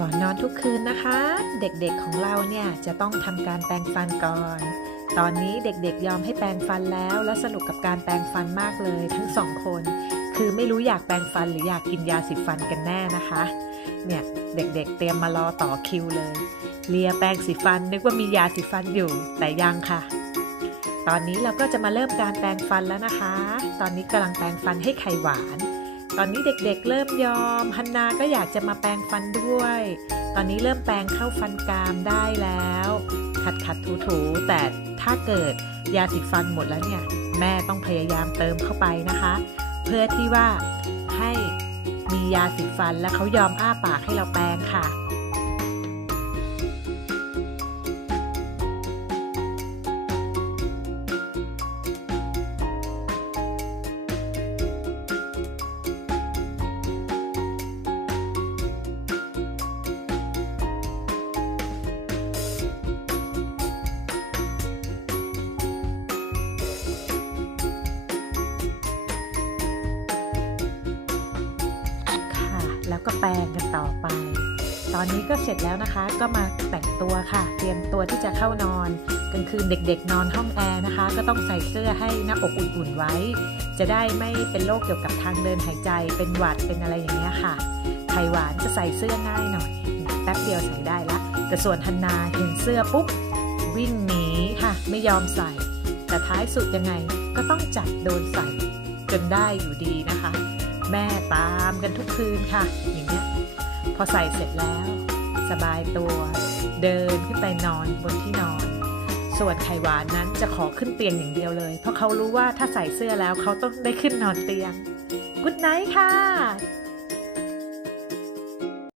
ก่อนนอนทุกคืนนะคะ เด็กๆของเราเนี่ยจะต้องทำการแปรงฟันก่อน ตอนนี้เด็กๆยอมให้แปรงฟันแล้ว และสนุกกับการแปรงฟันมากเลยทั้งสองคน คือไม่รู้อยากแปรงฟันหรืออยากกินยาสีฟันกันแน่นะคะ เนี่ยเด็กๆเตรียมมารอต่อคิวเลย เลียแปรงสีฟันนึกว่ามียาสีฟันอยู่แต่ยังค่ะ ตอนนี้เราก็จะมาเริ่มการแปรงฟันแล้วนะคะ ตอนนี้กำลังแปรงฟันให้ไข่หวาน ตอนนี้เด็กๆเริ่มยอม ฮันนาก็อยากจะมาแปรงฟันด้วย ตอนนี้เริ่มแปรงเข้าฟันกรามได้แล้ว ขัดขัดถูถูๆแต่ถ้าเกิดยาสีฟันหมดแล้วเนี่ย แม่ต้องพยายามเติมเข้าไปนะคะ เพื่อที่ว่าให้มียาสีฟันและเขายอมอ้าปากให้เราแปรงค่ะ แล้วก็แปรงกันต่อไป ตอนนี้ก็เสร็จแล้วนะคะ ก็มาแต่งตัวค่ะ เตรียมตัวที่จะเข้านอนกลางคืนเด็กๆ นอนห้องแอร์นะคะ ก็ต้องใส่เสื้อให้หน้าอกอุ่นๆไว้ จะได้ไม่เป็นโรคเกี่ยวกับทางเดินหายใจ เป็นหวัดเป็นอะไรอย่างเงี้ยค่ะไข่หวานจะใส่เสื้อง่ายหน่อยแป๊บเดียวใส่ได้ละแต่ส่วนฮันาเห็นเสื้อปุ๊บวิ่งหนีค่ะ ไม่ยอมใส่ แต่ท้ายสุดยังไงก็ต้องจับโดนใส่จนได้อยู่ดีนะคะ ตามกันทุกคืนค่ะ อย่างเงี้ยพอใส่เสร็จแล้ว สบายตัว เดินขึ้นไปนอนบนที่นอน ส่วนไข่หวานนั้นจะขอขึ้นเตียงอย่างเดียวเลย เพราะเขารู้ว่าถ้าใส่เสื้อแล้วเขาต้องได้ขึ้นนอนเตียงกุ๊ดไนท์ค่ะ